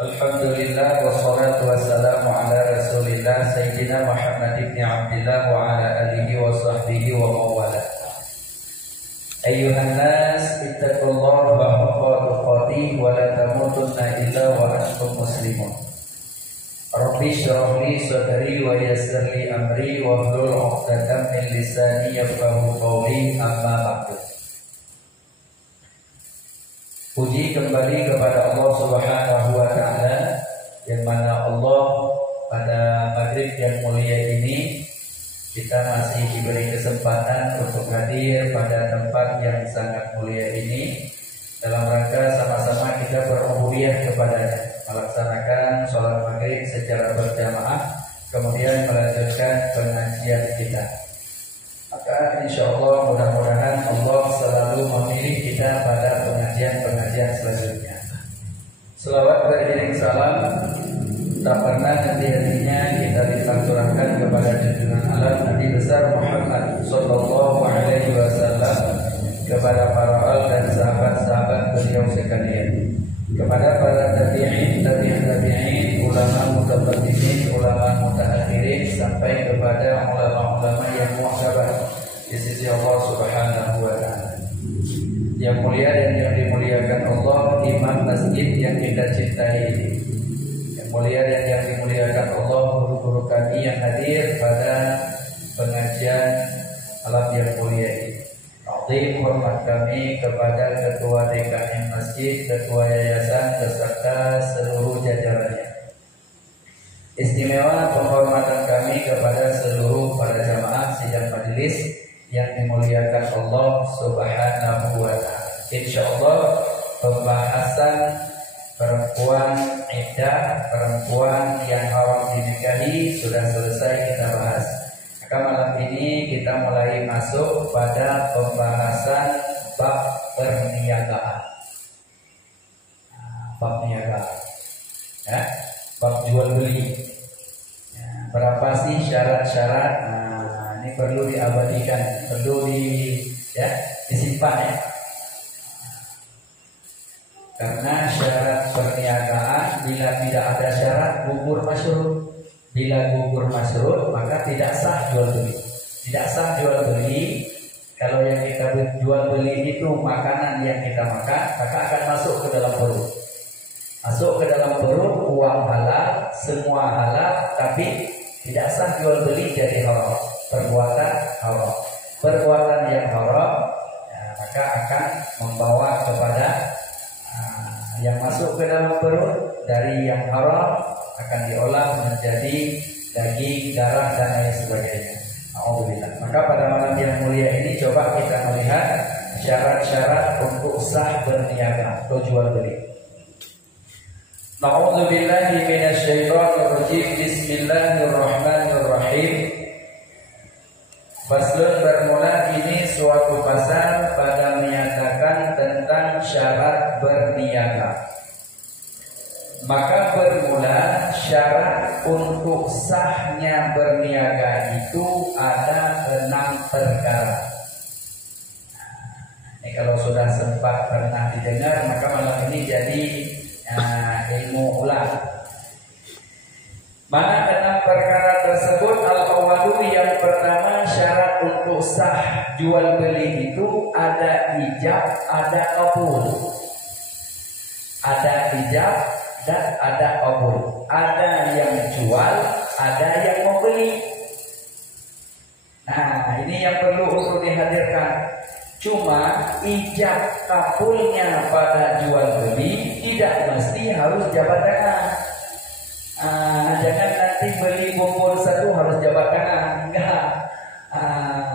Alhamdulillah wassalatu wassalamu ala Rasulillah Sayyidina Muhammad ibn Abdillah wa ala alihi wa sahbihi wa mawala. Ayyuhan nas ittaqullaha haqqa tuqatih wa la tamutunna illa wa antum muslimun. Rabbi shrah li sadri wa yassir li amri wa hlul 'uqdatam min lisani yafqahu qawli, amma ba'du. Puji kembali kepada Allah Subhanahu wa Ta'ala, yang mana Allah pada maghrib yang mulia ini kita masih diberi kesempatan untuk hadir pada tempat yang sangat mulia ini dalam rangka sama-sama kita berubudiyah kepadanya, melaksanakan sholat maghrib secara berjamaah, kemudian melanjutkan pengajian kita. Maka insya Allah mudah-mudahan Allah selalu memilih kita pada pengajian-pengajian selanjutnya. Selawat beriring salam tak pernah henti-hentinya kita diturunkan kepada junjungan alam Nabi besar Muhammad Sallallahu Alaihi Wasallam, kepada para al dan sahabat-sahabat beliau sekalian, kepada para tabi'in, ulama mutaqaddimin, ulama mutaakhirin, sampai kepada ulama-ulama yang muhtabar di sisi Allah Subhanahu wa Ta'ala. Yang mulia dan yang dimuliakan Allah, imam masjid yang kita cintai ini. Yang mulia dan yang dimuliakan Allah, guru-guru kami yang hadir pada pengajian malam yang mulia ini. Azim hormat kami kepada ketua DKM masjid, ketua yayasan beserta seluruh jajarannya. Istimewa penghormatan kami kepada seluruh para jamaah sidang majelis yang dimuliakan Allah Subhanahu wa Ta'ala. Insyaallah pembahasan perempuan iddah, perempuan yang haram dinikahi sudah selesai kita bahas. Maka malam ini kita mulai masuk pada pembahasan bab perniagaan. Bab niaga, ya, bab jual beli. Ya, berapa sih syarat-syarat? Ini perlu diabadikan, perlu disimpan ya. Karena syarat perniagaan, bila tidak ada syarat gugur masyruh. Bila gugur masyruh maka tidak sah jual beli. Tidak sah jual beli kalau yang kita jual beli itu makanan yang kita makan, maka akan masuk ke dalam perut. Masuk ke dalam perut, uang halal, semua halal, tapi tidak sah jual beli, jadi haram. Perbuatan haram. Perbuatan yang haram ya, maka akan membawa kepada yang masuk ke dalam perut dari yang haram akan diolah menjadi daging, darah dan lain sebagainya. Alhamdulillah. Maka pada malam yang mulia ini coba kita melihat syarat-syarat untuk sah berniaga atau jual beli. A'udzubillahi minasyaitonirrajim. Bismillahirrahmanirrahim. Faslun, bermula ini suatu pasal pada menyatakan tentang syarat berniaga. Maka bermula syarat untuk sahnya berniaga itu ada 6 perkara. Ini kalau sudah sempat pernah didengar, maka malam ini jadi ilmu ulang. Mana 6 perkara tersebut? Al-awwalu, yang pertama, syarat untuk sah jual beli itu ada ijab, ada qabul. Ada ijab dan ada qabul. Ada yang jual, ada yang membeli. Nah, ini yang perlu untuk dihadirkan. Cuma ijab kabulnya pada jual beli tidak mesti harus jabat tangan. Jangan nanti beli bubur satu harus jabat tangan, enggak.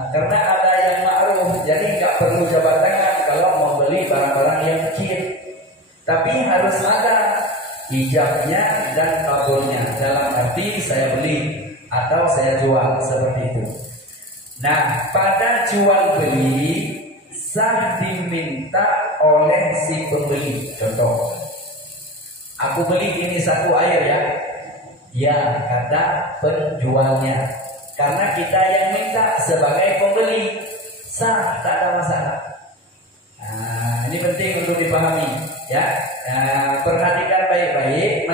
Karena ada yang ma'ruf, jadi enggak perlu jabat tangan kalau mau beli barang-barang yang kecil. Tapi harus ada ijabnya dan kabulnya, dalam arti saya beli atau saya jual, seperti itu. Nah, pada jual beli sah diminta oleh si pembeli. Contoh, aku beli ini 1 air ya. Ya, kata penjualnya. Karena kita yang minta sebagai pembeli, sah, tak ada masalah. Nah, ini penting untuk dipahami, ya. Perhatikan baik-baik.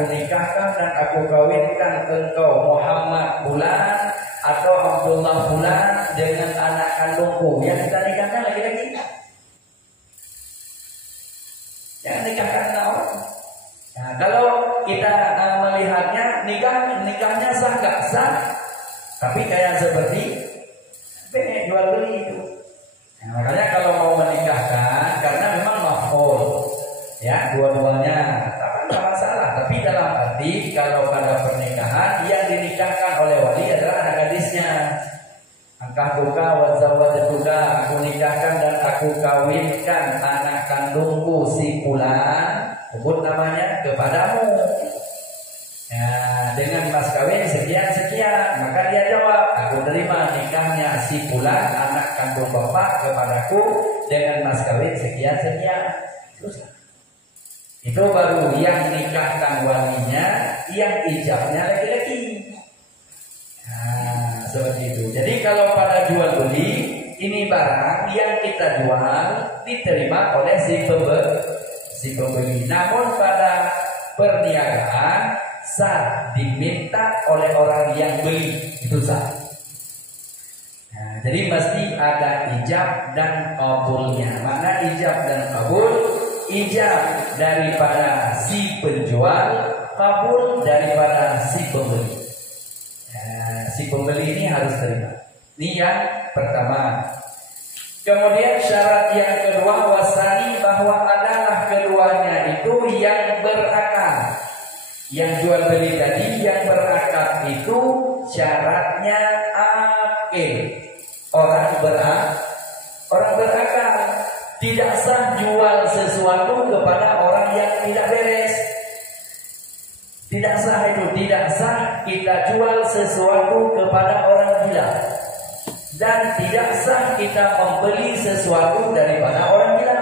aku nikahkan dan aku kawinkan engkau Muhammad bulan atau Abdullah bulan dengan anak kandungku. Yang kita nikahkan lagi-lagi. Jangan nikahkan orang. Nah, kalau kita melihatnya nikahnya sah gak sah, tapi kayak seperti jual beli itu. Nah, makanya kalau mau menikahkan, karena memang maf'ul, ya dua-duanya, tak masalah. Tapi dalam arti kalau pada pernikahan yang dinikahkan oleh wali adalah anak gadisnya. Angkahtuka wa zawwajtuka, aku nikahkan dan aku kawinkan anak kandungku si fulan, sebut namanya, kepadamu. Nah, dengan mas kawin sekian-sekian, maka dia jawab, aku terima nikahnya si fulan anak kandung bapak kepadaku dengan mas kawin sekian-sekian. Terus itu baru yang nikahkan walinya, yang ijabnya laki-laki. Nah, seperti itu. Jadi kalau pada jual beli, ini barang yang kita jual diterima oleh si pembeli. Namun pada perniagaan sah diminta oleh orang yang beli, itu sah. Nah, jadi mesti ada ijab dan qabulnya. Mana ijab dan qabul? Ijab daripada si penjual, qabul daripada si pembeli. Nah, si pembeli ini harus terima. Ini yang pertama. Kemudian syarat yang kedua, wasani, bahwa adalah keduanya itu yang berakal. Yang jual beli tadi yang berakal itu syaratnya akil. Orang berakal. Tidak sah jual sesuatu kepada orang yang tidak beres. Tidak sah itu, tidak sah kita jual sesuatu kepada orang gila. Dan tidak sah kita membeli sesuatu daripada orang gila.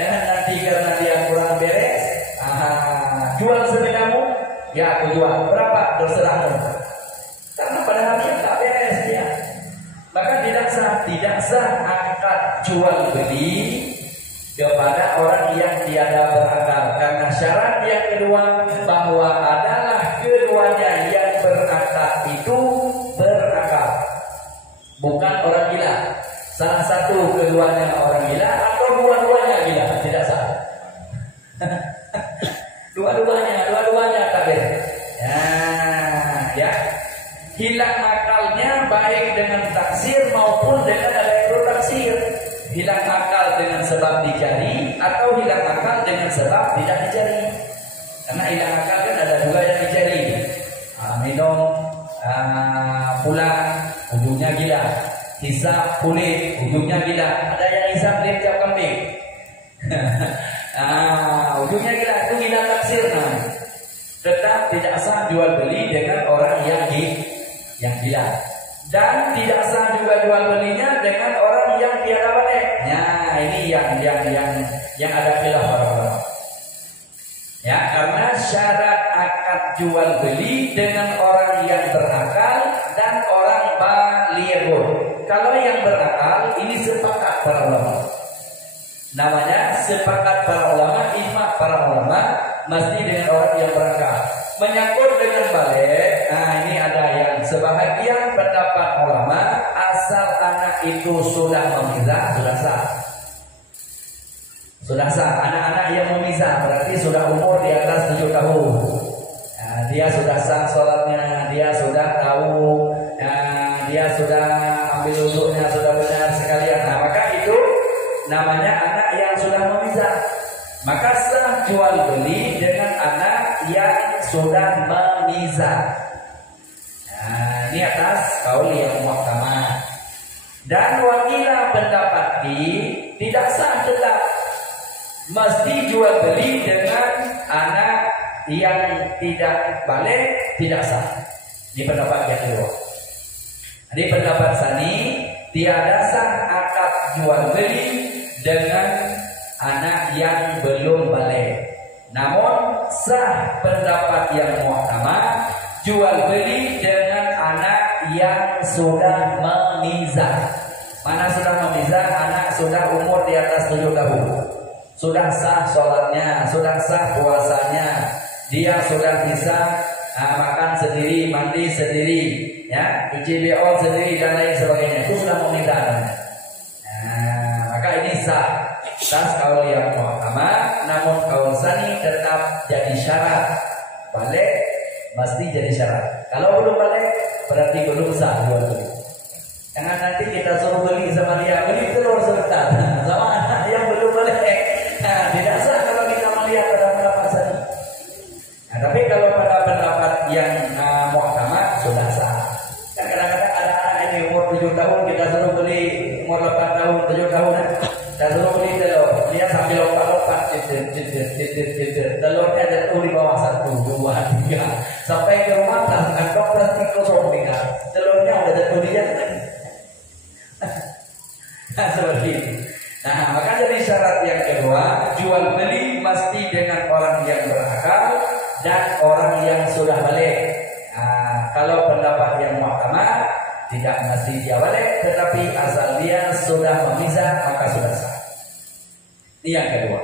Jangan nanti karena dia kurang beres, jual sepedamu, ya aku jual. Berapa? Terserahmu. Karena padahal dia tak beres dia. Maka tidak sah akad jual beli kepada orang yang tiada berakal. Karena syarat yang kedua, bahwa adalah keduanya yang berakal itu berakal, bukan orang gila. Salah satu keduanya orang gila atau dua-duanya gila, tidak sah. Dua-duanya tak beres. Ya. Hilang akalnya baik dengan taksir maupun dengan elektrotaksir. Hilang akal dengan sebab dijari atau hilang akal dengan sebab tidak dijari. Karena hilang akal kan ada dua yang dijari. Minum pulang, ujungnya gila. Hisap kulit, ujungnya gila. Ada yang hisap lincah kambing. Ujungnya gila, itu gila taksir namanya. Tetap tidak sah jual beli dengan orang yang gila. Dan tidak sah juga jual belinya dengan orang yang tiada balik. Nah, ini yang ada khilaf para ulama. Ya, karena syarat akad jual beli dengan orang yang berakal dan orang balighun. Kalau yang berakal ini sepakat para ulama. Namanya sepakat para ulama, ijma para ulama, mesti dengan orang yang berakal. Menyangkut dengan balik, nah ini ada yang sebahagian pendapat ulama, asal anak itu sudah memizah, sudah sah. Sudah sah, anak-anak yang memizah berarti sudah umur di atas 7 tahun. Nah, dia sudah sah sholatnya, dia sudah tahu, dia sudah ambil wudhunya, sudah benar sekalian. Nah, maka itu namanya anak yang sudah memizah. Maka sah jual beli dengan anak yang sudah memizah. Nah, ini atas kaul yang muhkamah. Dan wakilah pendapat tidak sah tetap. Mesti jual beli dengan anak yang tidak balik, tidak sah. Ini pendapat yang kedua. Ini pendapat sani, tiada sah akad jual beli dengan anak yang belum balik. Namun sah pendapat yang muhkamah jual beli dengan anak yang sudah memizah. Mana sudah memizah? Anak sudah umur di atas 7 tahun. Sudah sah sholatnya, sudah sah puasanya, dia sudah bisa makan sendiri, mandi sendiri, ya, cuci BO sendiri dan lain sebagainya, itu sudah meminta anaknya. Nah, maka ini sah kaul yang muhkamah, namun kaul sani tetap jadi syarat. Balik mesti jadi syarat. Kalau belum balik berarti belum sah jual beli. Jangan nanti kita suruh beli sama dia, beli telur sebentar sama anak yang belum balik. Nah, tidak sah kalau kita melihat pada pendapat sani. Nah, tapi kalau pada pendapat yang muhkamah sudah sah. Dan kadang-kadang ada anak ini umur 7 tahun kita suruh beli, umur 8 tahun, 7 tahun, kita suruh beli telur. Dia sambil lompat-lompat, telurnya jatuh di bawah 1, 2, 3. Sampai ke rumah kantong plastik kosong tinggal. Telurnya udah jatuh di jangan. Nah, seperti itu. Nah, maka jadi syarat yang kedua, jual beli mesti dengan orang yang berakal dan orang yang sudah balik. Nah, kalau pendapat yang muhkamah tidak mesti dia balik, tetapi asal dia sudah memisah maka sudah sah. Ini yang kedua.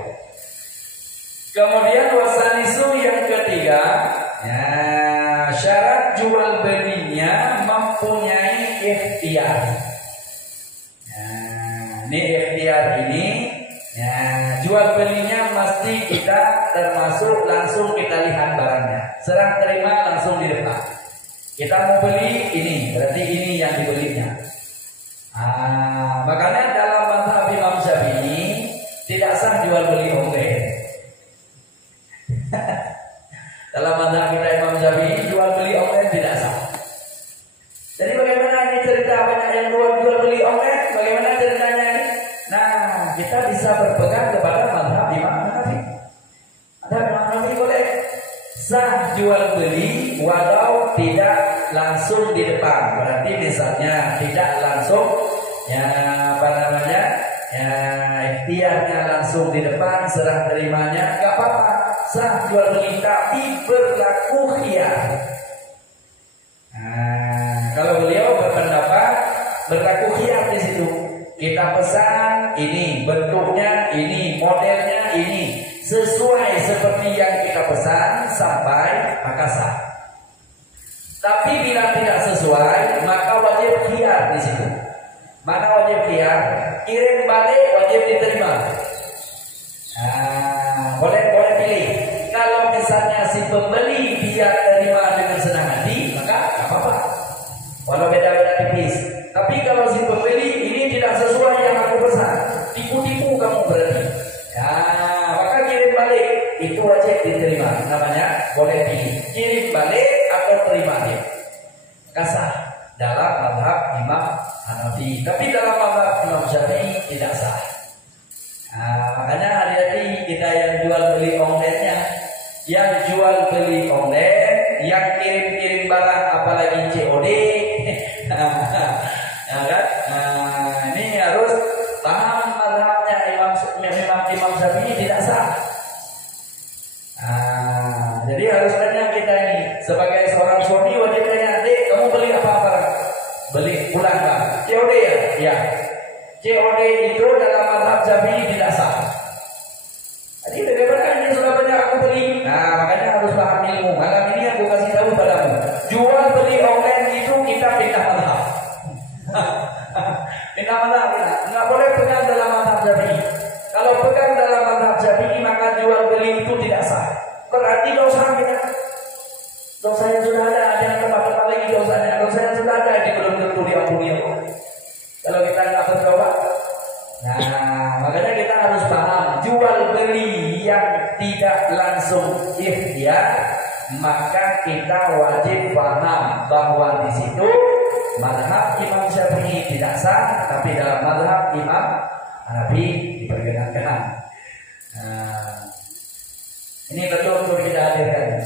Kemudian wasanisu yang ketiga, ya, syarat jual belinya mempunyai ikhtiar. Ini ikhtiar ini, ya, jual belinya mesti kita termasuk langsung kita lihat barangnya, serah terima langsung di depan. Kita mau beli ini, berarti ini yang dibelinya. Makanya dalam mazhab Imam Syafi'i tidak sah jual beli online. Dalam mazhab kita Imam Syafi'i jual beli online tidak sah. Jadi bagaimana ini cerita banyak yang jual beli online? Bagaimana ceritanya ini? Nah, kita bisa berpegang kepada mazhab Imam Hanafi. Mazhab Imam Hanafi boleh sah jual beli walau tidak langsung di depan. Berarti misalnya tidak langsung, ya apa namanya, ya ikhtiarnya langsung di depan, serah terimanya nggak apa-apa. Sah jual beli tapi berlaku khiyar. Nah, kalau beliau berpendapat berlaku khiyar di situ. Kita pesan ini, bentuknya ini, modelnya ini, sesuai seperti yang kita pesan sampai maka sah. Tapi bila tidak sesuai, maka wajib khiyar di situ. Mana wajib khiyar? Kirim balik wajib diterima. Boleh pilih. Kalau misalnya si pembeli dia terima dengan senang hati, maka nggak apa-apa. Walau beda-beda tipis. Tapi kalau si pembeli ini tidak sesuai yang aku pesan, tipu-tipu kamu berarti. Ya, maka kirim balik itu wajib diterima. Namanya boleh pilih. Kirim balik atau terima dia. Kasah dalam mazhab Imam Hanafi. Tapi dalam mazhab Imam Syafi'i tidak sah. Makanya hati-hati kita yang jual beli online-nya, yang jual beli online, yang kirim-kirim barang apalagi COD. Ya kan? Ini harus paham mazhabnya Imam Syafi'i tidak sah. Jadi harus tanya kita ini sebagai seorang suami wajib tanya, "Dek, kamu beli apa barang? Beli pulang kan? COD ya?" Ya. COD itu dalam mazhab Syafi'i tidak sah. Jadi bagaimana ini sudah banyak aku beli. Nah, makanya harus paham ilmu. Malam ini aku kasih tahu padamu. Jual beli online itu kita pindah mazhab. Pindah mazhab, nggak boleh pegang dalam mazhab Syafi'i. Kalau pegang dalam mazhab Syafi'i maka jual beli itu tidak sah. Berarti dosa kita. Dosa yang sudah ada yang tambah-tambah lagi dosanya. Dosa yang sudah ada ini belum tentu diampuni Allah. Kalau kita nggak bertobat. Nah, makanya kita harus paham jual beli yang tidak langsung ikhtiar, maka kita wajib paham bahwa di situ mazhab Imam Syafi'i tidak sah, tapi dalam mazhab Imam Hanafi diperkenankan. Ini betul untuk kita hadirkan.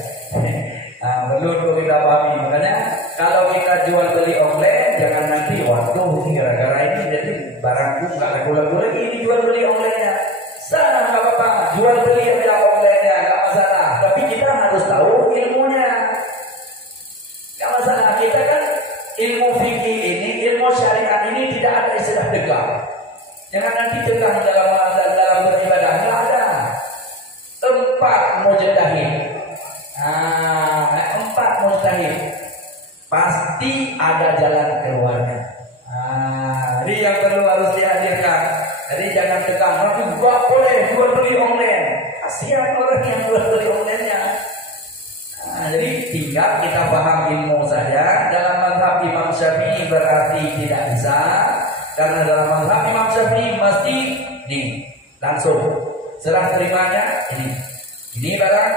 Perlu untuk kita pahami. Makanya kalau kita jual beli online, jangan nanti waktu gara-gara ini jadi barangku nggak laku-laku lagi. Ini jual beli online-nya sana nggak apa-apa, jual beli aja online-nya nggak masalah. Tapi kita harus tahu ilmunya. Nggak masalah. Kita kan ilmu fikih ini, ilmu syariat ini tidak ada istilah tegang. Jangan nanti tegang dalam beribadah. Nggak ada tempat mujaddahid. mujahid, pasti ada jalan keluarnya. Jadi yang perlu harus dihadirkan. Jadi jangan tegang, tapi gak boleh jual beli online. Kasihan orang yang jual beli online-nya. Jadi tinggal kita paham ilmu saja. Dalam mazhab Imam Syafi'i berarti tidak bisa, karena dalam mazhab Imam Syafi'i mesti nih langsung serah terimanya ini barang,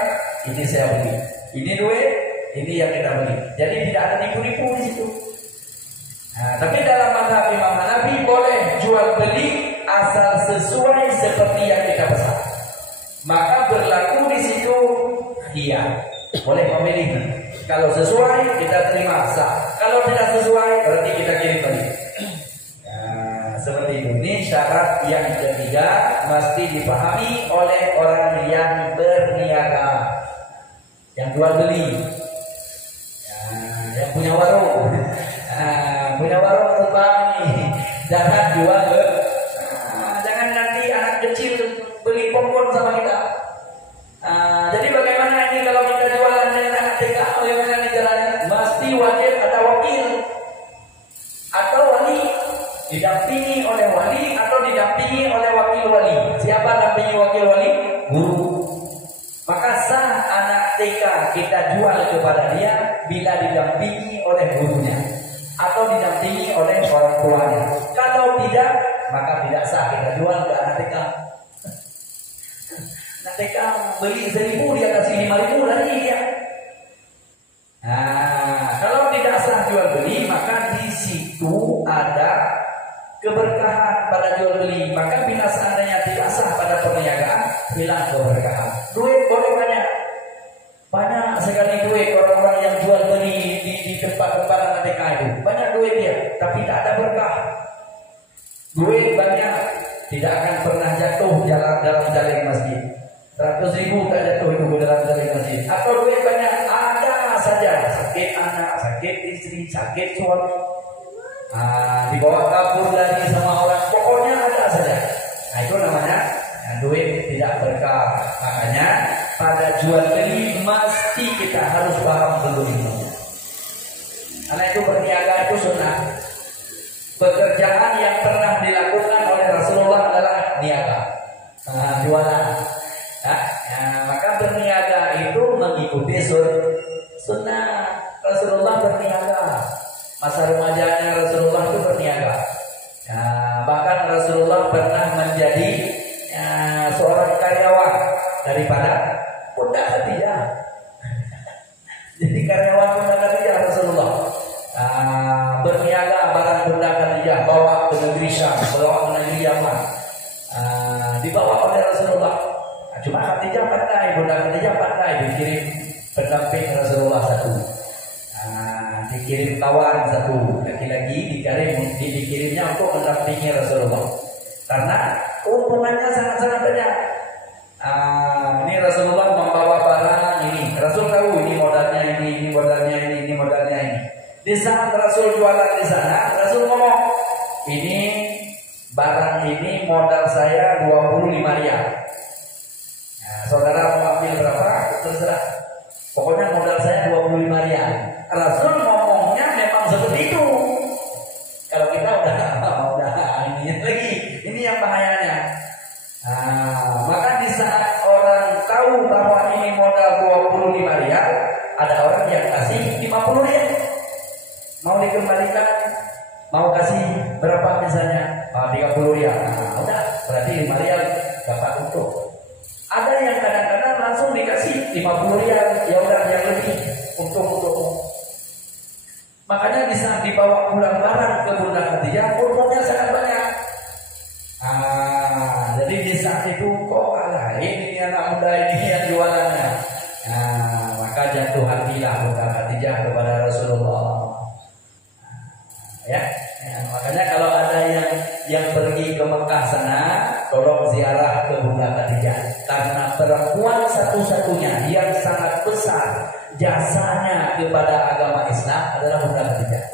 ini saya beli, ini duit, ini yang kita beli. Jadi tidak ada nipu-nipu di situ. Tapi dalam mazhab Imam Hanafi boleh jual beli asal sesuai seperti yang kita pesan. Maka berlaku di situ khiyar. Boleh memilih. Kalau sesuai kita terima sah. Kalau tidak sesuai berarti kita kirim balik. Seperti itu. Ini syarat yang ketiga mesti dipahami oleh orang yang berniaga, yang jual beli, yang punya warung. Punya warung umpami, jangan jual. Jangan nanti anak kecil beli popcorn sama kita. Jadi bagaimana ini kalau kita jualan dengan ATK, bagaimana ini jalannya? Mesti wajib ada wakil atau wali, didampingi oleh wali atau didampingi oleh wakil wali. Siapa dampingi wakil wali? Guru. Maka sah anak TK kita jual kepada dia bila didampingi oleh gurunya atau didampingi oleh orang tuanya. Kalau tidak, maka tidak sah kita jual ke anak TK. Anak TK beli 1.000 dia kasih 5.000 lagi dia. Kalau tidak sah jual beli, maka di situ ada keberkahan pada jual beli. Maka bila seandainya tidak sah pada perniagaan, hilang keberkahan. Duit boleh banyak sekali duit orang-orang yang jual beli di tempat-tempat anak TK itu. Banyak duit dia, tapi tak ada berkah. Duit banyak, tidak akan pernah jatuh dalam jaring masjid. 100.000 tak jatuh itu dalam jaring masjid. Atau duit banyak, ada saja sakit anak, sakit istri, sakit suami. Dibawa kabur lagi sama orang, pokoknya ada saja. Itu namanya duit tidak berkah. Makanya pada jual beli mesti kita harus paham dulu ilmu. Karena itu berniaga itu sunnah. Pekerjaan yang pernah dilakukan oleh Rasulullah adalah niaga, jualan. Maka berniaga itu mengikuti sunnah. Rasulullah berniaga. Masa remajanya Rasulullah itu berniaga. Bahkan Rasulullah pernah menjadi seorang karyawan daripada Bunda Khadijah. Jadi karyawan Bunda Khadijah Rasulullah. Berniaga barang Bunda Khadijah, bawa ke negeri Syam, bawa ke negeri Yaman. Dibawa oleh Rasulullah. Cuma Khadijah pandai, Bunda Khadijah pandai dikirim pendamping Rasulullah satu. Dikirim kawan satu laki-laki, dikirimnya untuk mendampingi Rasulullah. Karena keuntungannya sangat-sangat banyak. Ini Rasulullah membawa barang ini. Rasul tahu ini modalnya ini modalnya ini modalnya ini. Di saat Rasul jualan di sana, Rasul ngomong, ini barang ini modal saya 25 riyal. Saudara mau ambil berapa? Terserah. Pokoknya modal saya 25 riyal. Rasul ngomongnya memang seperti itu. Kalau kita udah ini lagi, ini yang bahayanya. Maka di saat orang tahu bahwa ini modal 25 riyal, ada orang yang kasih 50 riyal. Mau dikembalikan, mau kasih berapa misalnya? 30 riyal. Udah, berarti 5 riyal dapat untung. Ada yang kadang-kadang langsung dikasih 50 riyal, ya udah yang lebih untung. Makanya di saat dibawa pulang barang ke Bunda Khadijah, untungnya sangat banyak. Jadi di saat itu kok kalah ini anak muda ini yang jualannya. Maka jatuh hatilah Bunda Khadijah kepada Rasulullah. Makanya kalau ada yang pergi ke Mekah sana, tolong ziarah ke Bunda Khadijah. Karena perempuan satu-satunya yang sangat besar jasanya kepada agama Islam adalah Bunda Khadijah.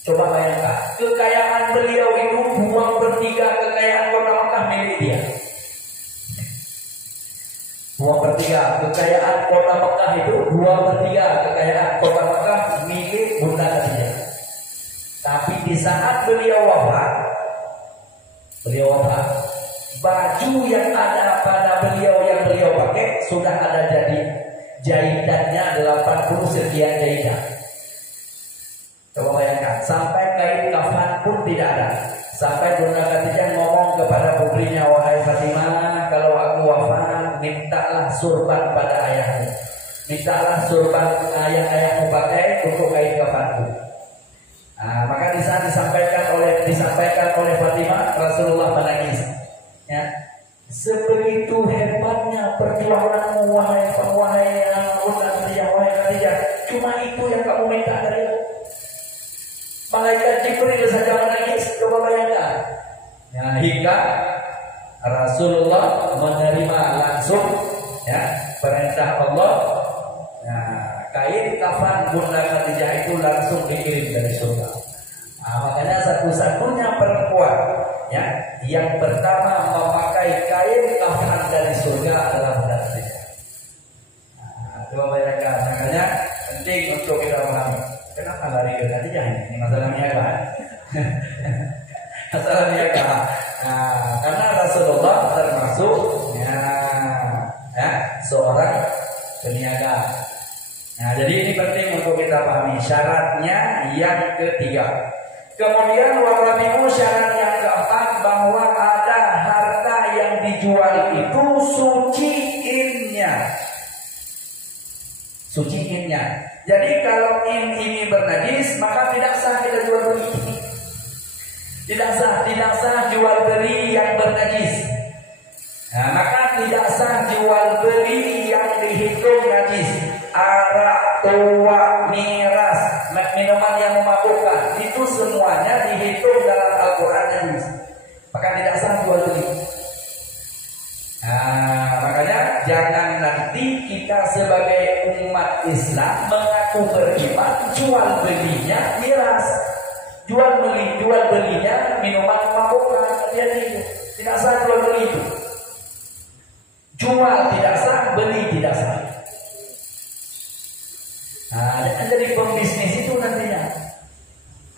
Coba bayangkan, kekayaan beliau itu 2/3 kekayaan kota Mekah milik dia. 2/3 kekayaan kota Mekah itu 2/3 kekayaan kota Mekah Beliau wafat. Baju yang ada pada beliau yang beliau pakai sudah ada jadi jahitannya 80 sekian jahitan. Coba bayangkan, sampai kain kafan pun tidak ada. Sampai Bunda Khadijah ngomong kepada putrinya, wahai Fatimah, kalau aku wafat, mintalah surban pada ayahmu. Mintalah surban ayahmu pakai untuk kain kafanku. Nah, maka di saat disampaikan oleh Fatimah, Rasulullah menangis. Ya, sebegitu hebatnya perjuanganmu, wahai Bunda Khadijah, cuma itu yang kamu minta dari aku. Malaikat Jibril saja menangis, coba bayangkan. Ya, hingga Rasulullah menerima langsung ya perintah Allah. Nah, kain kafan Bunda Khadijah itu langsung dikirim dari surga. Nah, makanya satu-satunya perempuan ya yang pertama memakai kain kafan dari surga adalah Bunda Khadijah. Nah, coba bayangkan, makanya penting untuk kita pahami. Kenapa lari ke Khadijah ini? Masalah niaga. Masalah niaga. Nah, karena Rasulullah termasuk seorang peniaga. Nah, jadi ini penting untuk kita pahami. Syaratnya yang ketiga. Kemudian warabimu syarat yang keempat, bahwa ada harta yang dijual itu suciinnya. Suciinnya. Jadi kalau ini bernajis, maka tidak sah kita jual beli. Tidak sah jual beli yang bernajis. Nah, maka tidak sah jual beli yang dihitung najis. Arak, tua, miras, minuman yang memabukkan, itu semuanya dihitung dalam Al-Quran najis. Maka tidak sah jual beli. Nah, makanya jangan nanti kita sebagai umat Islam mengaku beriman, jual belinya miras, jual belinya minuman memabukkan. Jadi tidak sah jual beli itu. Jual tidak sah, beli tidak sah. Nah, jadi pembisnis itu nantinya.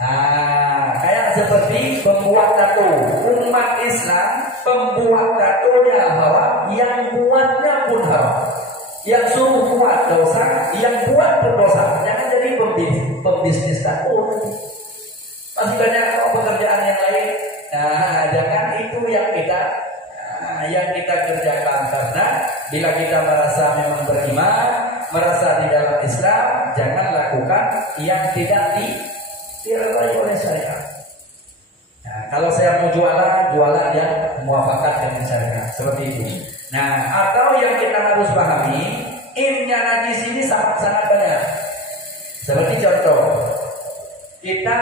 Nah, kayak seperti pembuat tato. Umat Islam pembuat tatonya haram, yang buatnya pun haram. Yang suruh buat dosa, yang buat berdosa. Jangan jadi pembisnis tato. Masih banyak pekerjaan yang lain. Nah, jangan itu yang kita kerjakan, karena bila kita merasa memang beriman, merasa di dalam Islam, jangan lakukan yang tidak diridhai oleh syariat. Nah, kalau saya mau jualan yang muafakat dengan syariat, seperti itu. Nah, atau yang kita harus pahami, innya najis ini sangat banyak. Seperti contoh, kita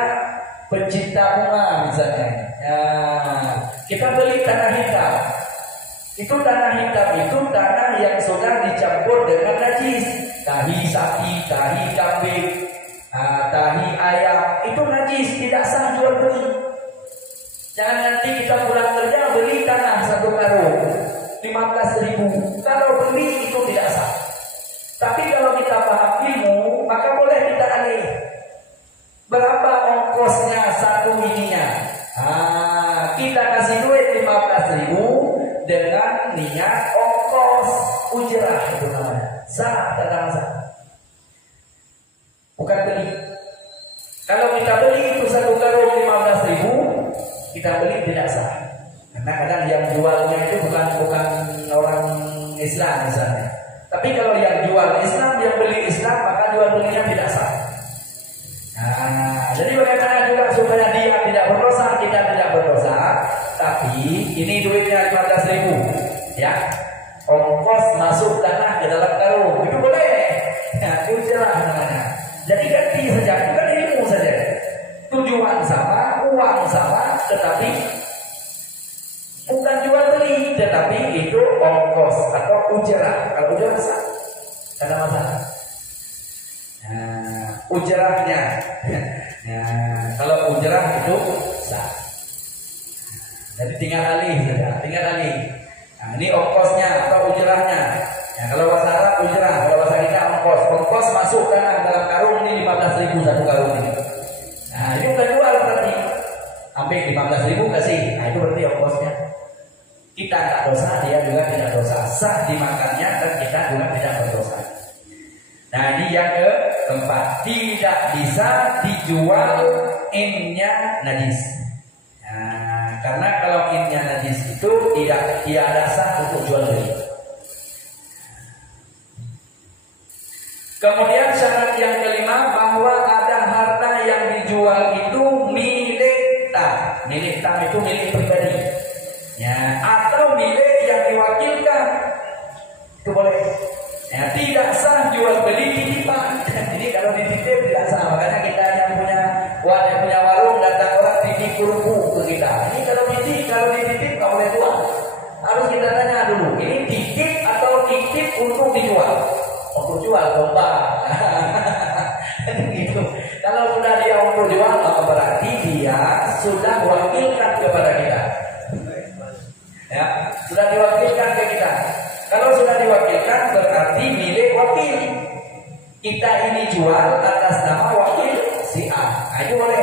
pencinta bunga misalnya, kita beli tanah hitam. Itu tanah hitam itu tanah yang sudah dicampur dengan najis. Tahi sapi, tahi kambing, tahi ayam, itu najis, tidak sah jual beli. Jangan nanti kita pulang kerja beli tanah 1 karung 15.000. Kalau beli itu tidak sah. Tapi kalau kita paham ilmu, maka boleh kita alih. Berapa ongkosnya satu ininya? Kita kasih duit 15.000 dengan niat ongkos ujrah, itu namanya. Sah, tidak masalah. Bukan beli. Kalau kita beli itu 1 karung 15.000, kita beli tidak sah. Karena kadang yang jualnya itu bukan orang Islam misalnya. Tapi kalau yang jual Islam, yang beli Islam, maka jual belinya tidak sah. Nah, jadi bagaimana juga supaya dia tidak berdosa, kita tidak berdosa. Tapi ini duitnya 15.000, ya. Ongkos masuk tanah ke dalam karung, itu boleh. Ya, itu jelas namanya. Jadi ganti saja, itu kan ilmu saja. Tujuan sama, uang sama, tetapi bukan jual beli, tetapi itu ongkos atau ujrah. Kalau ujrah sah, ada masalah. Nah, ujrahnya, nah, kalau ujrah itu sah. Jadi tinggal alih saja, tinggal alih. Nah, ini ongkosnya atau ujrahnya. Nah, kalau bahasa Arab ujrah, kalau bahasa kita ongkos. Ongkos masuk tanah dalam karung ini 15.000 1 karung ini. Nah, ini bukan jual berarti. kambing 15.000 kasih. Nah itu berarti ongkosnya. Kita nggak dosa, dia juga tidak dosa. Sah dimakannya dan kita juga tidak berdosa. Nah ini yang keempat, tidak bisa dijual innya najis. Nah, karena kalau innya najis itu tidak ada sah untuk jual beli. Kemudian syarat yang kelima, bahwa ada harta yang dijual itu milik tam. Milik tam itu milik pribadi, ya, atau milik yang diwakilkan, itu boleh. Ya, tidak sah jual beli titipan. Ini kalau dititip tidak sah. Makanya kita yang punya warung datang orang titip kerupuk ke kita. Ini kalau dititip nggak boleh jual. Harus kita tanya dulu, ini titip atau titip untuk dijual? Untuk jual domba. Gitu. Kalau sudah dia untuk jual, maka berarti dia sudah diwakilkan kepada kita. Ya, sudah diwakilkan ke kita. Kalau sudah diwakilkan berarti milik wakil. Kita ini jual atas nama wakil si A. Nah, itu boleh.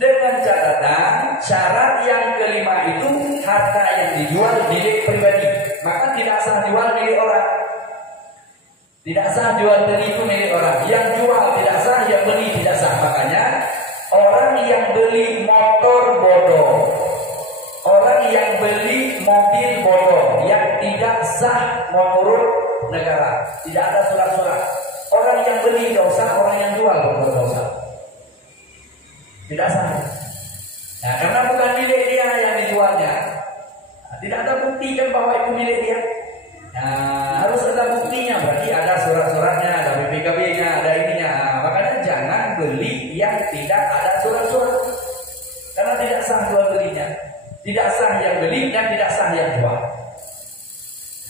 Dengan catatan syarat yang kelima itu harta yang dijual milik pribadi. Maka tidak sah jual milik orang. Tidak sah jual beli itu milik orang. Yang jual tidak sah, yang beli tidak sah. Makanya orang yang beli motor bodong, orang yang beli mobil bodong yang tidak sah menurut negara, tidak ada surat-surat. Orang yang beli dosa, orang yang jual berdosa. Tidak sah. Nah, karena bukan milik dia yang dijualnya. Nah, tidak ada bukti kan bahwa itu milik dia. Nah, harus ada buktinya, berarti ada surat-suratnya, ada BPKB-nya, ada ininya. Nah, makanya jangan beli yang tidak ada surat-surat. Karena tidak sah jual belinya. Tidak sah yang beli dan tidak sah yang jual.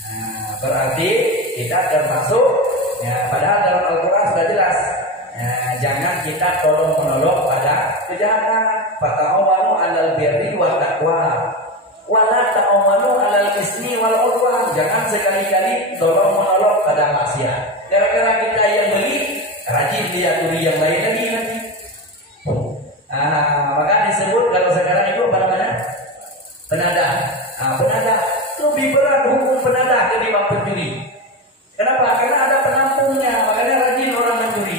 Nah, berarti kita termasuk, ya, padahal dalam Al-Quran sudah jelas. Nah, jangan kita tolong menolong pada kejahatan. Fata'awanu 'alal birri wa taqwa. Wala ta'awanu 'alal ismi wal 'udwan. Jangan sekali-kali tolong menolong pada maksiat. Gara-gara kita yang beli, rajin dia curi yang lain lagi nanti. Maka disebut kalau sekarang itu apa namanya? Penadah. Penadah lebih berat hukum penadah ketimbang pencuri. Kenapa? Karena ada penampungnya, makanya rajin orang mencuri.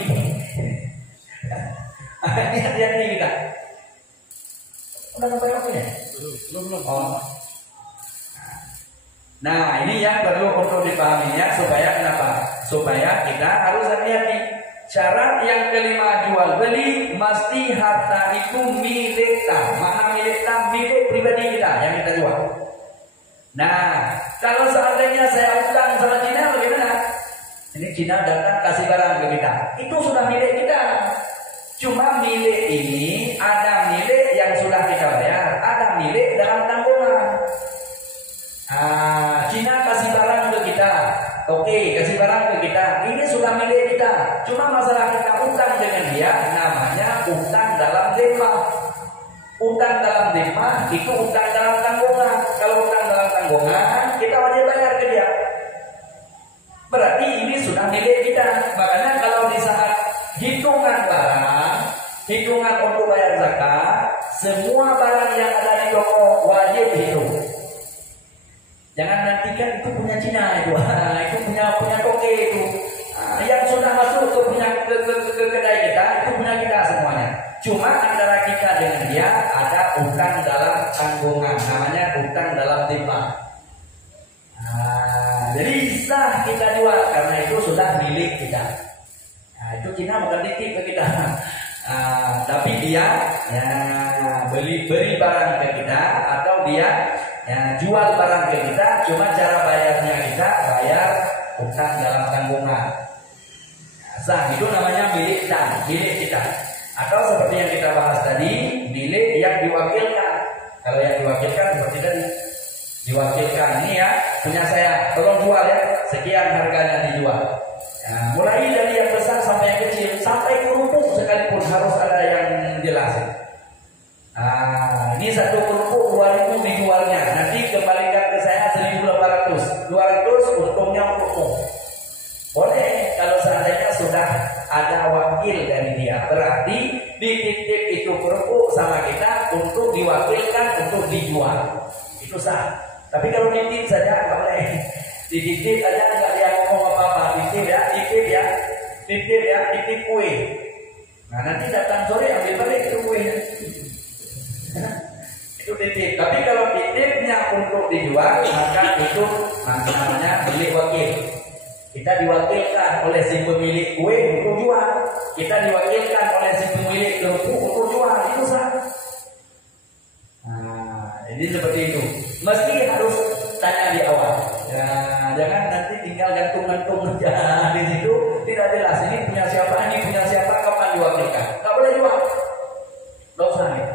Hati-hati kita. Udah sampai waktunya? Belum. Oh. Nah, ini yang perlu untuk dipahaminya supaya kenapa? Supaya kita harus hati-hati. Syarat yang kelima jual beli, mesti harta itu milik tam. Mana milik tam? Milik pribadi kita yang kita jual. Nah, kalau seandainya saya utang sama Cina, bagaimana? Ini Cina datang kasih barang ke kita, itu sudah milik kita. Cuma milik ini ada milik yang sudah kita bayar, ada milik dalam tanggungan. Cina kasih barang ke kita, oke, kasih barang ke kita, ini sudah milik kita. Cuma masalah kita utang dengan dia, namanya utang dalam dhimma. Utang dalam dhimma itu utang dalam tanggungan. Kalau utang dalam tanggungan, kita wajib bayar ke dia. Berarti ini sudah milik kita. Makanya kalau di saat hitungan barang, hitungan untuk bayar zakat, semua barang yang ada di toko wajib dihitung. Jangan nantikan itu punya Cina itu, itu punya toke itu. Yang sudah masuk ke kedai kita itu punya kita semuanya. Cuma antara kita dengan dia ada utang dalam tanggungan, namanya utang dalam dhimma. Jadi sah kita jual karena itu sudah milik kita. Itu Cina bukan titip ke kita. Tapi dia ya, beri barang ke kita atau dia ya, jual barang ke kita, cuma cara bayarnya kita bayar utang dalam tanggungan. Sah, itu namanya milik kita. Atau seperti yang kita bahas tadi, milik yang diwakilkan. Kalau yang diwakilkan seperti tadi, diwakilkan ini ya punya saya, tolong jual ya, sekian harganya dijual. Nah, mulai dari yang besar sampai yang kecil, sampai kerupuk sekalipun harus ada yang jelasin. Ini satu kerupuk 2.000 dijualnya, nanti kembalikan ke saya 1.800, 200 untungnya untukmu. Boleh kalau seandainya sudah ada wakil dari dia, berarti di titip itu kerupuk sama kita untuk diwakilkan untuk dijual, itu sah. Tapi kalau titip saja nggak boleh. Dititip aja nggak dia ngomong apa-apa. Titip ya, titip ya, titip ya, titip kue. Nah nanti datang sore ambil balik itu kue. Itu titip. Tapi kalau titipnya untuk dijual, maka itu namanya milik wakil. Kita diwakilkan oleh si pemilik kue untuk jual. Kita diwakilkan oleh si pemilik kerupuk untuk jual, itu sah. Nah, jadi seperti itu. Mesti harus tanya di awal. Ya, jangan nanti tinggal gantung-gantung aja di situ, tidak jelas ini punya siapa, kapan diwakilkan. Nggak boleh jual. Nggak usah ya.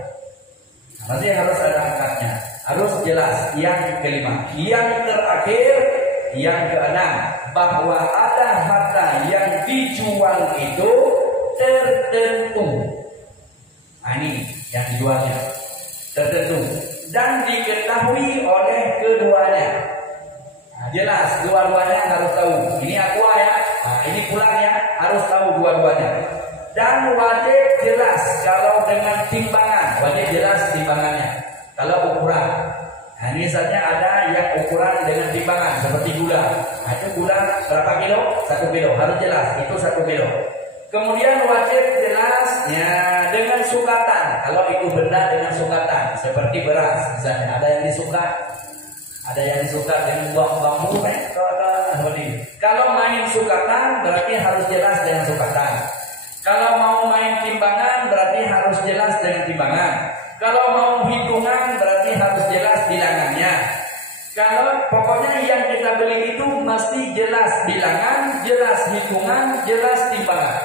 Nanti harus ada akadnya, harus jelas. Yang kelima, yang terakhir, yang keenam, bahwa ada harta yang dijual itu tertentu. Nah ini yang dijualnya tertentu dan diketahui oleh keduanya. Nah, jelas dua-duanya harus tahu. Ini aqua ya, nah, ini pulang ya, harus tahu dua-duanya. Dan wajib jelas kalau dengan timbangan, wajib jelas timbangannya. Kalau ukuran, nah ini misalnya ada yang ukuran dengan timbangan seperti gula. Nah itu gula berapa kilo? 1 kilo, harus jelas itu 1 kilo. Kemudian wajib jelas ya dengan sukatan. Kalau itu benda dengan sukatan seperti beras misalnya, ada yang disukat, ada yang disukat dengan buah bambu kan? Kalau main sukatan berarti harus jelas dengan sukatan. Kalau mau main timbangan berarti harus jelas dengan timbangan. Kalau mau hitungan berarti harus jelas bilangannya. Kalau pokoknya yang kita beli itu mesti jelas bilangan, jelas hitungan, jelas timbangan.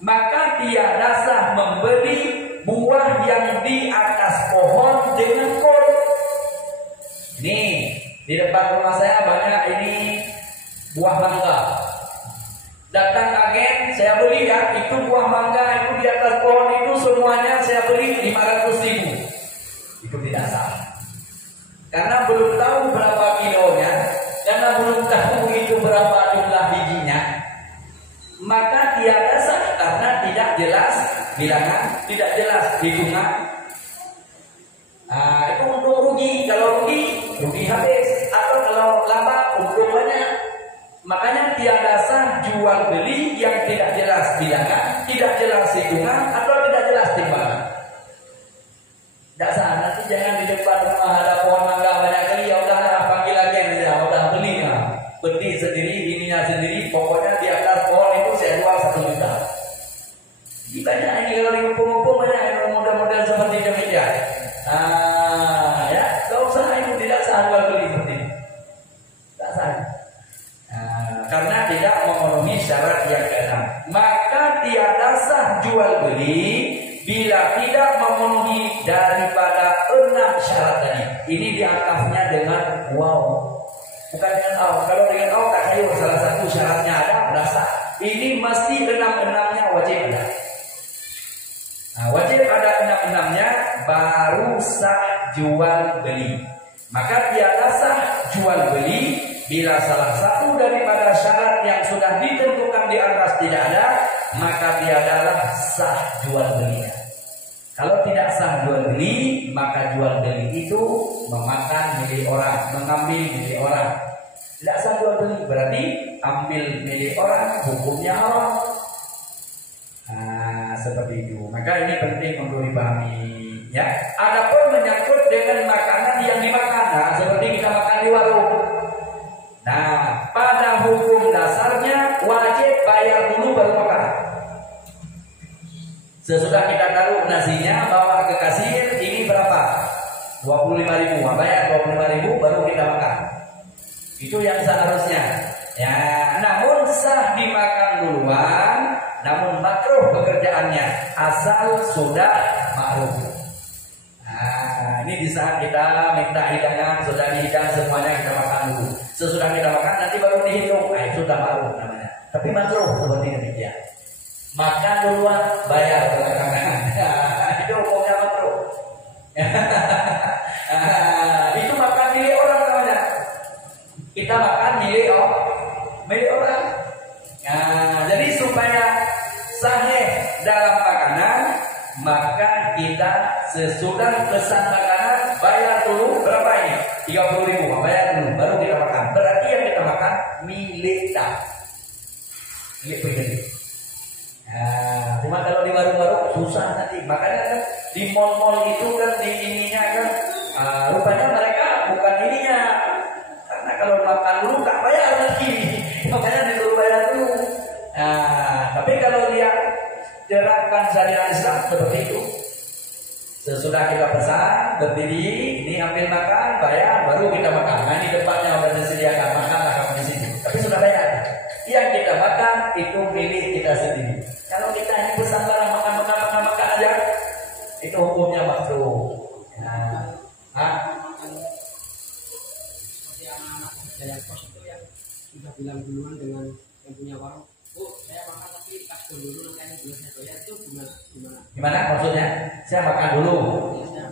Maka tiada sah membeli buah yang di atas pohon dengan kod. Nih, di depan rumah saya banyak ini buah mangga. Datang agen, saya beli ya, itu buah mangga itu di atas pohon itu semuanya saya beli 500.000. Itu tidak sah. Karena belum tahu berapa kilonya, karena belum tahu itu berapa jumlah bijinya, maka tiada sah karena tidak jelas bilangan, tidak jelas hitungan. Nah, itu untuk rugi. Kalau rugi habis, atau kalau laba untung banyak. Makanya tiada sah jual beli yang tidak jelas bilangan, tidak jelas hitungan, atau tidak jelas timbangan. Tidak sah. Nanti jangan di depan rumah ada pohon mangga banyak kali, ya udahlah panggil agen aja, udah beli ya, beli sendiri, ininya sendiri, pokoknya di atas pohon itu saya jual 1 juta. Banyak ini kalau ngumpul-ngumpul banyak yang model-model seperti demikian. Nah, ya, kalau usah itu tidak sah jual beli seperti ini. Tidak sah. Karena tidak memenuhi syarat yang keenam. Maka tiada sah jual beli bila tidak memenuhi daripada 6 syarat tadi. Ini diatasnya dengan wow, bukan dengan aw. Kalau dengan aw tak kayu, salah satu syaratnya ada, sudah sah. Ini mesti 6-6-nya wajib ada. Nah, wajib ada 6-6-nya baru sah jual beli. Maka tiada sah jual beli bila salah satu daripada syarat yang sudah ditentukan di atas tidak ada, maka tiadalah sah jual belinya. Kalau tidak sah jual beli, maka jual beli itu memakan milik orang, mengambil milik orang. Tidak sah jual beli berarti ambil milik orang, hukumnya haram. Nah, seperti itu. Maka ini penting untuk dipahami. Ya, adapun menyangkut dengan makanan yang dimakan, nah, seperti kita makan di warung. Nah, pada hukum dasarnya wajib bayar dulu baru makan. Sesudah kita taruh nasinya, bawa ke kasir, ini berapa? 25.000, bayar 25.000 baru kita makan. Itu yang seharusnya. Ya, namun sah dimakan duluan, namun makruh pekerjaannya asal sudah ma'ruf. Nah, ini di saat kita minta hidangan, sudah dihidang semuanya, kita makan dulu. Sesudah kita makan nanti baru dihitung, nah itu sudah ma'ruf namanya. Tapi makruh seperti demikian. Makan duluan, bayar belakangan. Itu hukumnya makruh. Itu makan milik orang namanya. Kita makan milik orang. Nah, jadi supaya sahih dalam makanan, maka kita sesudah pesan makanan bayar dulu berapa ini? 30.000, bayar dulu baru kita makan. Berarti yang kita makan milik kita. Milik pribadi. Nah, cuma kalau di warung-warung susah nanti. Makanya kan di mall-mall itu kan di ininya kan rupanya mereka bukan ininya. Karena kalau makan dulu nggak bayar lagi. Makanya disuruh bayar dulu. Nah, tapi kalau dia terapkan syariat Islam seperti itu. Sesudah kita pesan, berdiri, ini ambil makan, bayar, baru kita makan. Nah, ini depannya sudah disediakan, makanlah kamu di sini. Tapi sudah bayar. Yang kita makan itu milik kita sendiri. Kalau kita ini pesan barang makan aja, itu hukumnya makruh. Seperti anak-anak yang kos itu yang sudah bilang duluan dengan yang punya warung, oh saya makan tapi kasih dulu nanti belum saya bayar, itu gimana? Gimana maksudnya? Saya makan dulu. Ya,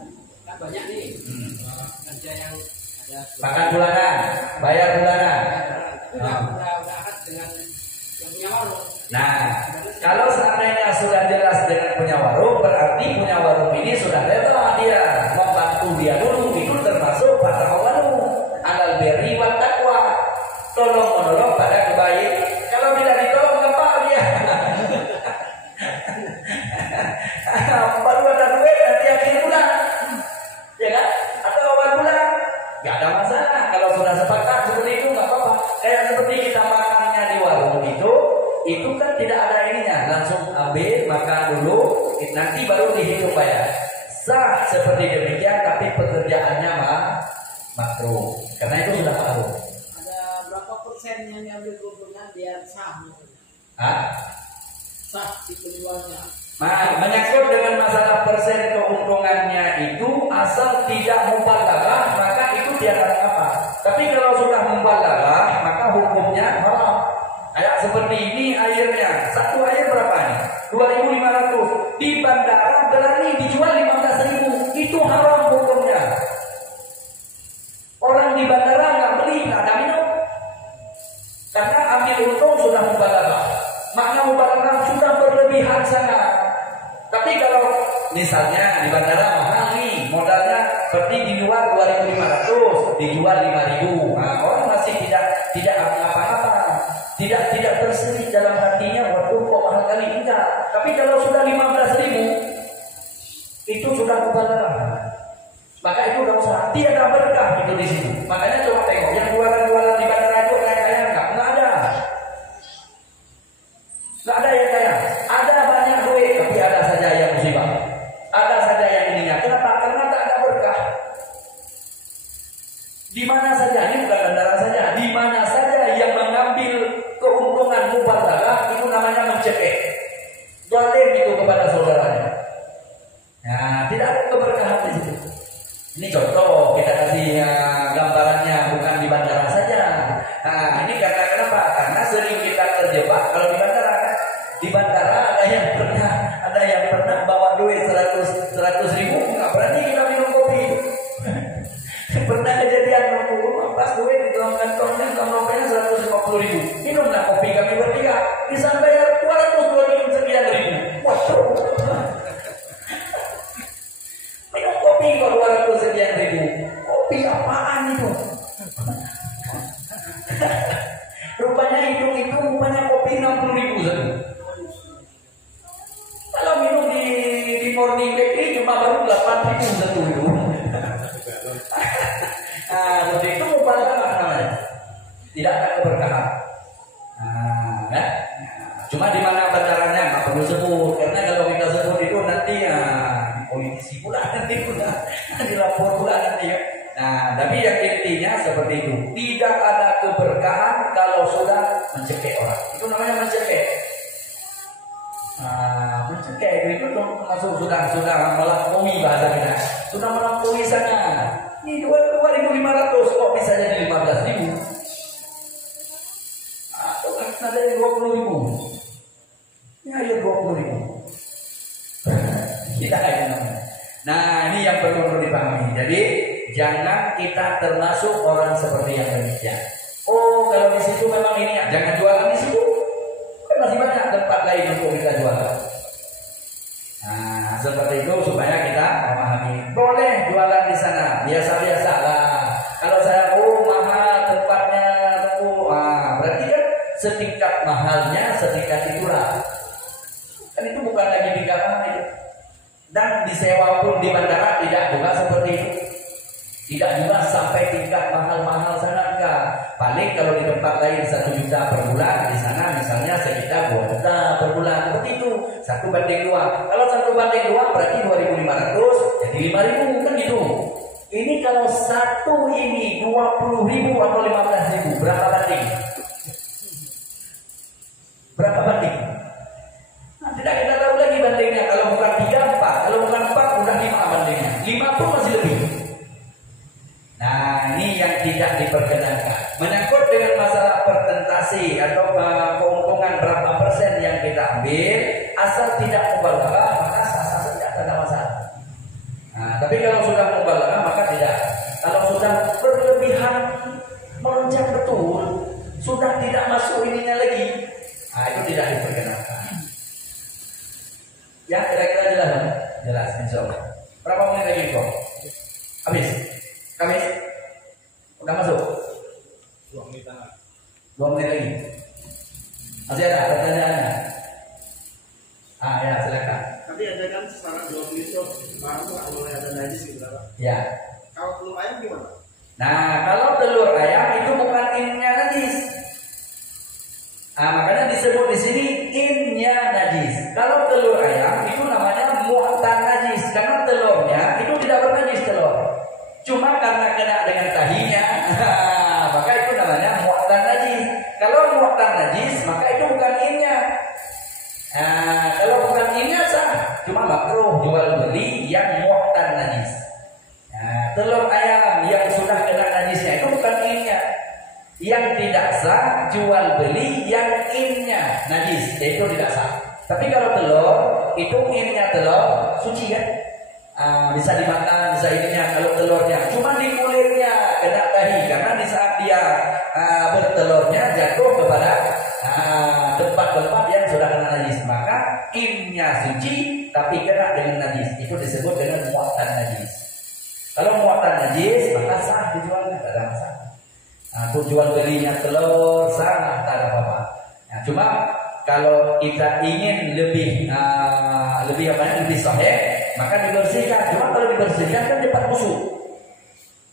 kan banyak nih kerja yang ada Makan bulanan, bayar bulanan. tapi udah akad dengan yang punya warung. Nah, kalau seandainya sudah jelas dengan punya warung, berarti punya warung ini sudah rela dia membantu dia dulu. Itu termasuk para warung. Alal birri wat taqwa. Tolong menolong pada kebaikan. Kalau tidak ditolong apa dia? Baru ada duit nanti akhir bulan, ya kan? Atau awal bulan, nggak ada masalah. Kalau sudah sepakat seperti itu nggak apa-apa. Kayak seperti kita makannya di warung itu kan tidak ada ininya, langsung ambil makan dulu, nanti baru dihitung bayar. Sah seperti demikian, tapi pekerjaannya makruh, karena itu sudah makruh. Ada berapa persen yang diambil keuntungan biar sah? Sah di penjualnya. Menyangkut dengan masalah persen keuntungannya itu, asal tidak mubalaghah maka itu tiada apa. Tapi kalau sudah mubalaghah maka hukumnya haram. Kayak seperti ini airnya, satu air berapa nih? 2.500. Di bandara berani dijual 15.000, itu haram hukumnya. Orang di bandara nggak beli, nggak ada minum, karena ambil untung sudah mubalaghah. Makna mubalaghah sudah berlebihan sangat. Tapi kalau misalnya di bandara mahal nih, modalnya seperti di luar 2.500, dijual 5.000. Nah, orang masih tidak apa-apa, tidak terselip dalam hatinya, waduh kok mahal kali, enggak. Tapi kalau sudah 15.000, itu sudah mubalaghah. Maka itu udah usaha, tiada berkah itu di situ. Makanya coba tengok yang jualan di bandara itu kaya enggak ada. Nggak ada yang kaya, ada banyak duit, tapi ada saja yang musibah, ada saja yang ininya. Kenapa? Karena tak ada berkah. Di mana saja, ini bukan bandara saja, di mana saja yang mengambil keuntungan mubalaghah itu namanya mencekik, zalim itu kepada saudaranya. Nah, tidak ada keberkahan di situ. Ini contoh kita kasih gambarannya, bukan di bandara saja. Nah, ini kenapa? Karena sering kita terjebak kalau di bandara. Di bandara ada yang pernah bawa duit 100.000, nggak berani kita minum kopi. Pernah kejadian pas duit di dalam kantongnya 150.000, minumlah kopi kami bertiga, bisa bayar 229 ribu. Waduh, minum kopi kok 209 ribu. Kopi apaan itu? Rupanya hitung itu rupanya kopi 60.000 satu. Kalau minum di morning bakery cuma baru 8.000 satu itu. Nah, seperti itu mubalaghah namanya. Tidak ada keberkahan. Nah, cuma di mana bandaranya nggak perlu sebut, karena kalau kita sebut itu nanti politisi pula nanti dilapor pula nanti ya. Nah, tapi yang intinya seperti itu. Tidak ada keberkahan kalau sudah mencekik orang. Itu namanya mencekik. Mencekik itu masuk sudah melampaui bahasa kita. Sudah melampaui sana. Ini 2.500 kok bisa jadi 15.000? Atau kan ada yang 20.000? Ini aja 20.000. Tidak ada namanya. Nah, ini yang perlu dipahami. Jadi jangan kita termasuk orang seperti yang demikian. Oh, kalau di situ memang ini, jangan jualan di situ. Kan masih banyak tempat lain untuk kita jualan. Nah, seperti itu supaya di bandara tidak juga seperti itu. Tidak juga sampai tingkat mahal-mahal sana enggak. Paling kalau di tempat lain 1 juta per bulan, di sana misalnya sekitar 2 juta per bulan. Seperti itu, 1:2. Kalau 1:2 berarti 2.500, jadi 5.000 kan gitu. Ini kalau satu ini 20.000 atau 15.000, berapa banding? Berapa banding? Nah, tidak kita tahu lagi bandingnya. Kalau bukan 3, 4. Kalau bukan 4, udah 5 bandingnya. 5 pun masih lebih. Nah, ini yang tidak diperkenankan. Menyangkut dengan masalah persentase atau keuntungan berapa persen yang kita ambil, asal tidak mubalaghah, maka sah-sah saja, tidak ada masalah. Nah, tapi kalau sudah mubalaghah maka tidak. Kalau sudah berlebihan, melonjak betul, sudah tidak masuk ininya lagi, nah, itu tidak diperkenankan. Ya, kira-kira jelas, jelas, insya Allah. Berapa menit lagi kok? Habis. Kamis udah masuk 2 menit 2 menit lagi. Masih ada pertanyaannya? Ya silakan. Tapi ada kan sekarang 2 menit tuh baru mulai ada najis gitu kan? Ya. Kalau telur ayam gimana? Nah, kalau telur ayam itu bukan innya najis. Makanya disebut di sini innya najis. Kalau telur ayam itu namanya muatan najis karena telurnya itu tidak bernajis telur. Cuma karena kena dengan tahinya, maka itu namanya muatan najis. Kalau muatan najis, maka itu bukan innya. Kalau bukan innya sah, cuma makruh jual beli yang muatan najis. Telur ayam yang sudah kena najisnya itu bukan innya. Yang tidak sah jual beli yang innya najis, itu tidak sah. Tapi kalau telur itu innya telur suci kan? Bisa dimakan, bisa ininya kalau telurnya. Cuma di kulitnya kena tahi karena di saat dia bertelurnya jatuh kepada tempat-tempat yang sudah kena najis, maka innya suci tapi kena dengan najis, itu disebut dengan muatan najis. Kalau muatan najis maka sah dijualnya, tidak ada masalah. Tujuan belinya telur sah, tak ada apa-apa. Cuma kalau kita ingin lebih sahih, maka dibersihkan. Cuma kalau dibersihkan kan cepat busuk.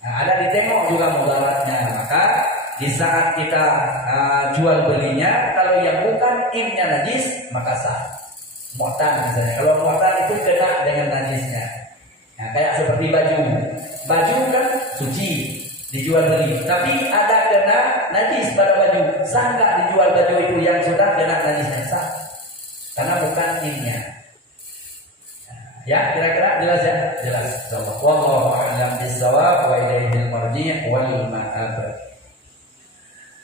Ada ditengok juga mudaratnya. Maka di saat kita jual belinya, kalau yang bukan innya najis, maka sah. Muatan misalnya. Kalau muatan itu kena dengan najisnya. Kayak seperti baju. Baju kan suci, dijual beli. Tapi ada kena najis pada baju. Sah nggak dijual baju itu yang sudah kena najisnya? Sah. Karena bukan innya. Ya, kira-kira jelas ya? Jelas. Wallahu a'lam bis-shawab wa ilaihil marji' wal ma'ab.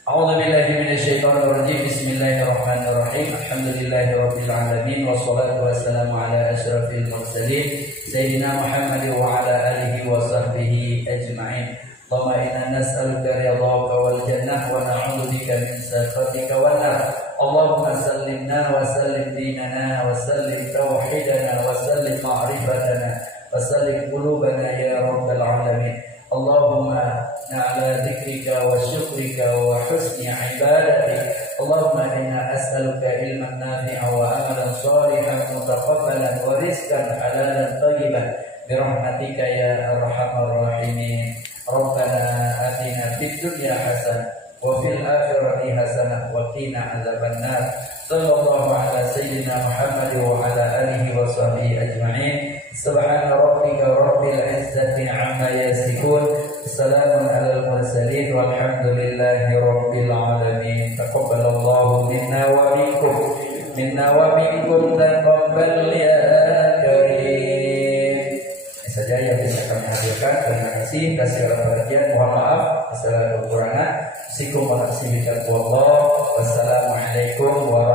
A'udzu billahi minasyaitonir rajim. Bismillahirrahmanirrahim. Alhamdulillahirabbil alamin wassalatu wassalamu ala asyrafil mursalin sayyidina Muhammad wa ala alihi wa sahbihi ajma'in. Allahumma inna nas'aluka ridhaka wal jannah wa na'udzu bika min sakhatika wan nar. Allahumma sallimna wa sallim dinana wa sallim tauhidana wa sallim ma'rifatana wa sallim qulubana ya rabbal alamin. Allahumma na'ala dhikrika wa syukrika wa husni ibadatik. Allahumma inna as'aluka ilman nafi'a wa amalan salihan mutaqabbalan wa rizqan halalan thayyiban birahmatika ya arhamar rahimin. Rabbana atina fid dunya hasanah wa fil akhirati hasanah wa qina adzabannar. Sallallahu ala sayyidina Muhammad wa ala alihi wa sahbihi ajma'in. Subhana rabbika rabbil izzati amma yasifun. Assalamun alal mursalin walhamdulillahi rabbil alamin. Taqabbalallahu minna wa minkum taqabbal ya karim. Ini saja yang bisa kami hadirkan. Terima kasih perhatian. Mohon maaf segala kekurangan. Assalamualaikum warahmatullahi wabarakatuh.